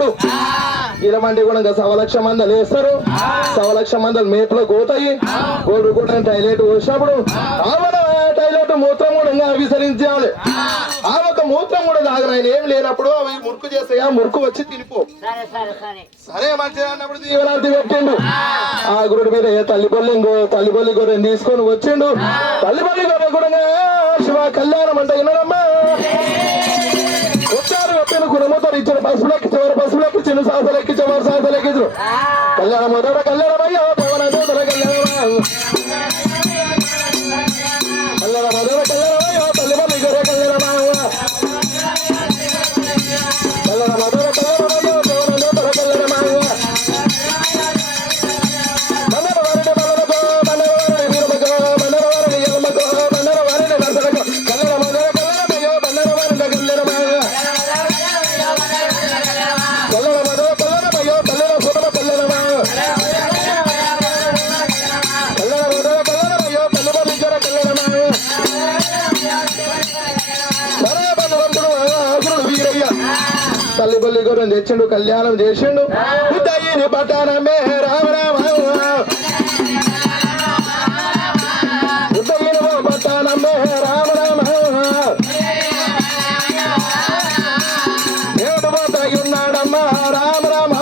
వచ్చినప్పుడు ఇలాంటి కూడా 1,00,000 మందలు వేస్తారు. 1,00,000 మందలు మేపులో పోతాయి. గోడు కూడా టైలెట్ పోసినప్పుడు టైలెట్ మూత్రం కూడా ఇంకా విసరించాలి. ఆ ఒక మూత్రం కూడా తాగను ఆయన ఏం లేనప్పుడు అవి మురుకు చేస్తాయి. ఆ మురుకు వచ్చి తినిపో సరే మంచిగా అన్నప్పుడు దీవనార్థి పెట్టిండు. ఆ గురుడి మీద తల్లిపల్లి గొర్రెని తీసుకొని వచ్చిండు. తల్లిపల్లి గొర్రె కూడా శివ కళ్యాణం అంటే వినడమ్మా వచ్చారు. వచ్చిన కులమోతారు ఇచ్చిన పసుపులెక్కి చివరి పసుపులెక్కి చిన్న సాసలెక్కి చివరి సాసలెక్కించు కళ్యాణం మొదట కళ్యాణం అయ్యో పవన కళ్యాణం కళ్యాణం మొదట కళ్యాణం అయ్యో తల్లిపల్లి గొర్రె కళ్యాణం కళ్యాణం మొదట కళ్యాణం అయ్యో పవన కళ్యాణం తల్లిపల్లి గొర్రెని తెచ్చిండు. కళ్యాణం చేసిండు. ఉదయని పట్టణమే రామ రామ ఉదయని పట్టణమే రామ రామ దేవుడు పోతాయి ఉన్నాడమ్మా రామ రామ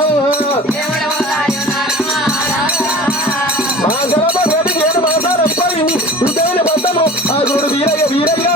మా గడప గడి ఏడు మాట్లాడైపోయింది. ఉదయని పట్టము ఆ గురుడు వీరయ్య